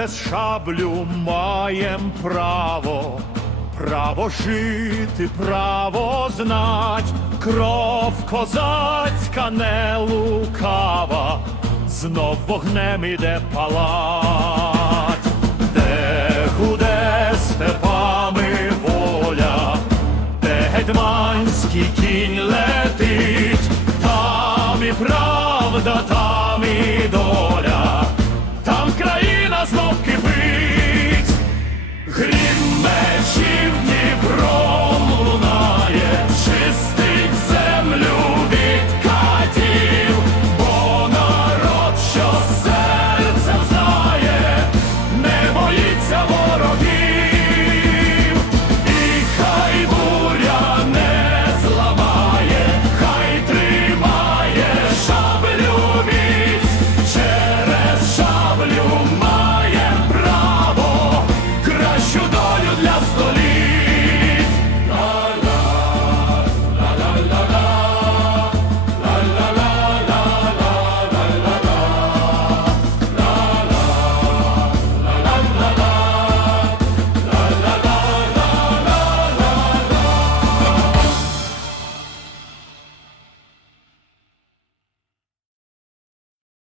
через шаблю маєм право, право жити, право знать, кров козацька не лукава, знов вогнем іде палать, де гуде степами воля, де гетьманський кінь летить, там і правда, боїться ворогів, і хай буря не зламає, хай тримає шаблю міць, через шаблю має право, кращу долю для столі.